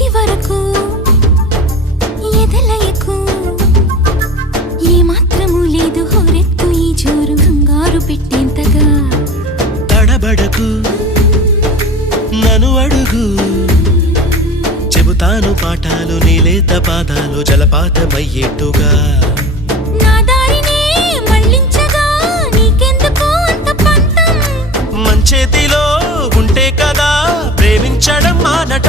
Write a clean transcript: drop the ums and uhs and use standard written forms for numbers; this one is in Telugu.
ఇది వరకు ఎదలయకు ఏ మాత్రము లేదు హోరెత్తు ఈ జోరు కంగారు పెట్టేంతగా తడబడకు నన్ను అడుగు చెబుతాను పాఠాలు నీలేత పాదాలు జలపాతమయ్యేట్టుగా నా దారినే మళ్ళించగా నీకెందుకు అంత పంతం మంచేతిలో ఉంటే కదా ప్రేమించడం మానట